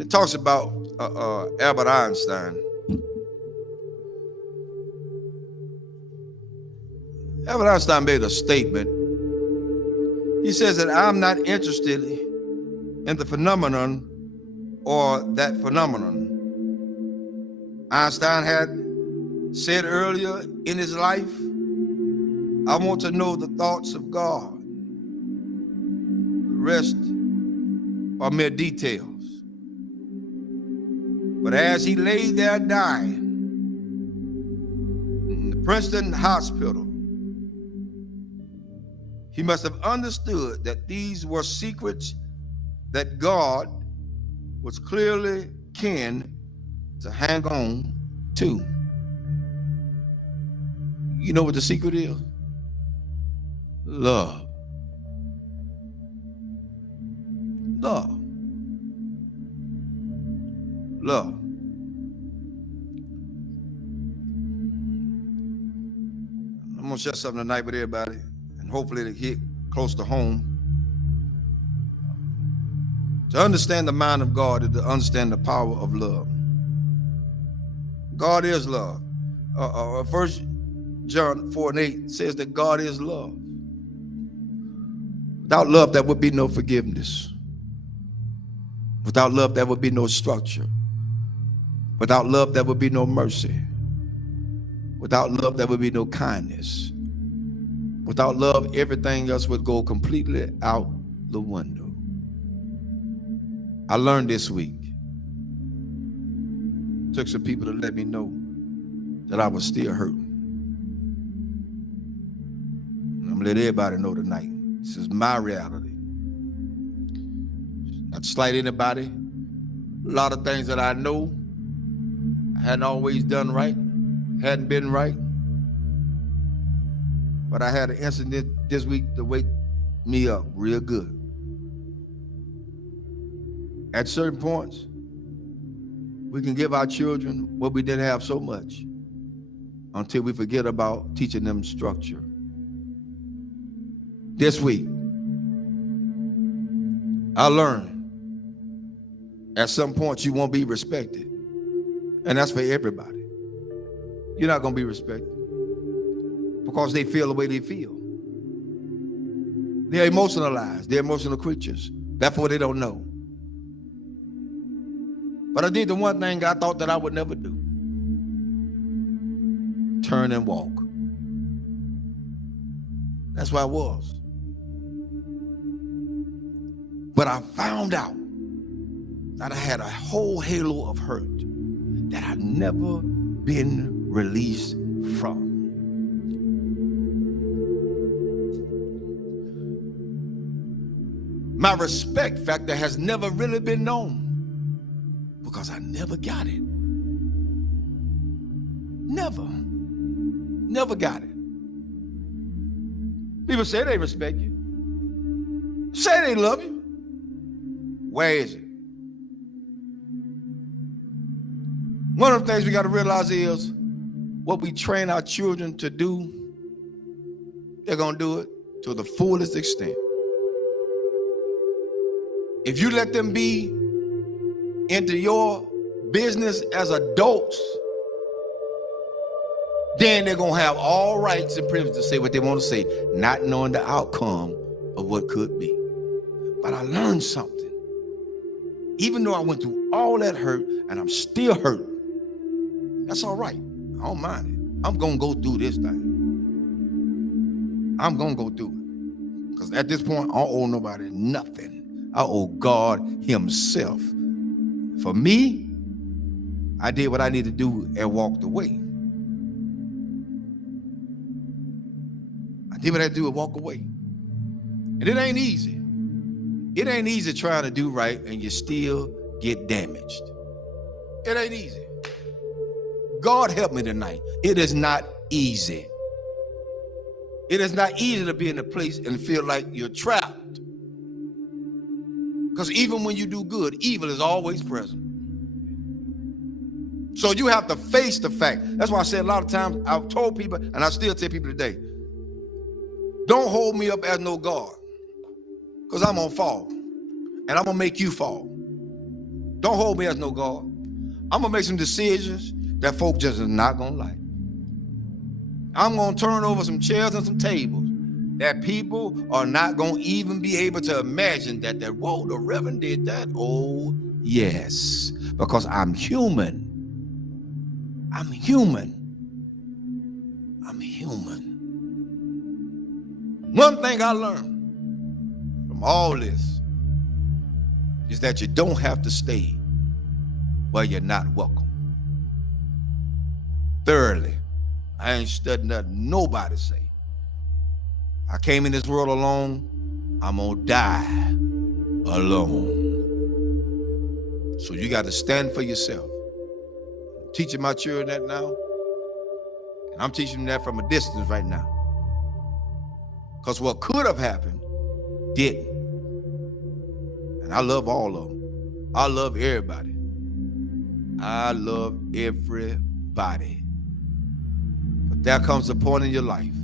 It talks about Albert Einstein. Albert Einstein made a statement. He says that I'm not interested in the phenomenon or that phenomenon. Einstein had said earlier in his life, I want to know the thoughts of God. The rest are mere details. But as he lay there dying in the Princeton hospital, he must have understood that these were secrets that God was clearly keen to hang on to. You know what the secret is? Love. Love. Love. I'm going to share something tonight with everybody, and hopefully it'll hit close to home. To understand the mind of God is to understand the power of love. God is love. 1 John 4:8 says that God is love. Without love, there would be no forgiveness. Without love, there would be no structure. Without love, there would be no mercy. Without love, there would be no kindness. Without love, everything else would go completely out the window. I learned this week. Took some people to let me know that I was still hurting. And I'm gonna let everybody know tonight. This is my reality. Not to slight anybody. A lot of things that I know I hadn't always done right, hadn't been right. But I had an incident this week to wake me up real good. At certain points, we can give our children what we didn't have so much until we forget about teaching them structure. This week, I learned at some point you won't be respected. And that's for everybody. You're not going to be respected because they feel the way they feel. They're emotionalized. They're emotional creatures. Therefore, they don't know. But I did the one thing I thought that I would never do. Turn and walk. That's where I was. But I found out that I had a whole halo of hurt that I'd never been released from. My respect factor has never really been known because I never got it. Never got it. People say they respect you. Say they love you. Where is it? One of the things we got to realize is what we train our children to do, they're going to do it to the fullest extent. If you let them be into your business as adults, then they're going to have all rights and privileges to say what they want to say, not knowing the outcome of what could be. But I learned something. Even though I went through all that hurt and I'm still hurting, that's all right. I don't mind it. I'm going to go through this thing. I'm going to go through it. Because at this point, I don't owe nobody nothing. I owe God himself. For me, I did what I needed to do and walked away. I did what I had to do and walk away. And it ain't easy. It ain't easy trying to do right and you still get damaged. It ain't easy. God help me tonight. It is not easy. It is not easy to be in a place and feel like you're trapped. Because even when you do good, evil is always present. So you have to face the fact. That's why I said a lot of times, I've told people, and I still tell people today, don't hold me up as no God. Because I'm going to fall. And I'm going to make you fall. Don't hold me as no God. I'm going to make some decisions that folk just is not going to like. I'm going to turn over some chairs and some tables that people are not going to even be able to imagine that, whoa, the Reverend did that. Oh, yes, because I'm human. I'm human. I'm human. One thing I learned from all this is that you don't have to stay where you're not welcome. Thirdly, I ain't studying nothing nobody say. I came in this world alone. I'm gonna die alone. So you got to stand for yourself. I'm teaching my children that now, and I'm teaching them that from a distance right now. Because what could have happened didn't. And I love all of them. I love everybody. I love everybody. But there comes a point in your life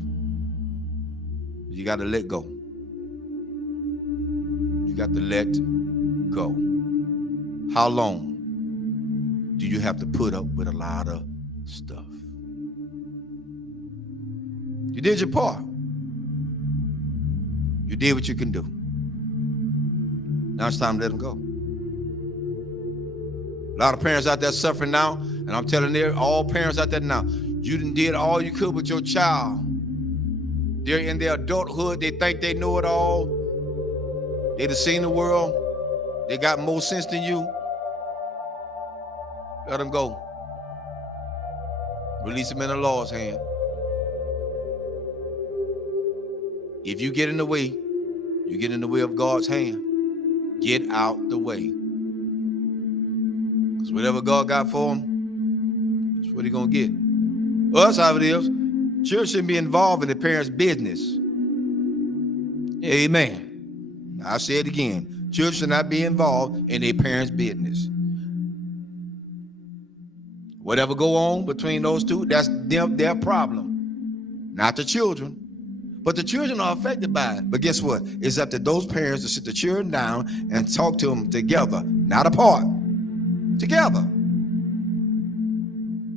you got to let go. You got to let go. How long do you have to put up with a lot of stuff? You did your part. You did what you can do. Now it's time to let them go. A lot of parents out there suffering now, and I'm telling all parents out there now, you done did all you could with your child. They're in their adulthood. They think they know it all. They done seen the world. They got more sense than you. Let them go. Release them in the Lord's hand. If you get in the way, you get in the way of God's hand. Get out the way. Because whatever God got for them, that's what he's going to get. Well, that's how it is. Children shouldn't be involved in the parents' business. Amen. I'll say it again. Children should not be involved in their parents' business. Whatever go on between those two, that's their problem. Not the children. But the children are affected by it. But guess what? It's up to those parents to sit the children down and talk to them together, not apart. Together.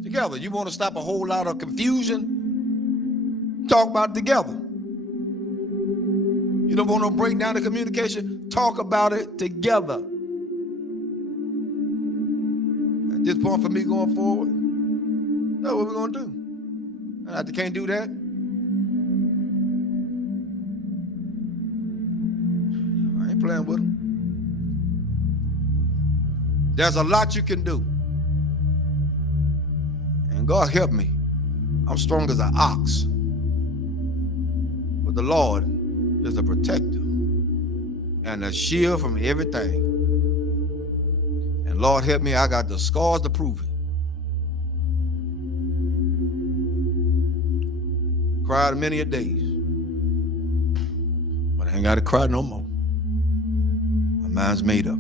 Together. You want to stop a whole lot of confusion? Talk about it together. You don't want to break down the communication? Talk about it together. At this point for me going forward, that's what we're going to do. And if they can't do that, I ain't playing with them. There's a lot you can do. And God help me. I'm strong as an ox. But the Lord is a protector and a shield from everything. And Lord help me, I got the scars to prove it. Cried many a days. But I ain't got to cry no more. My mind's made up.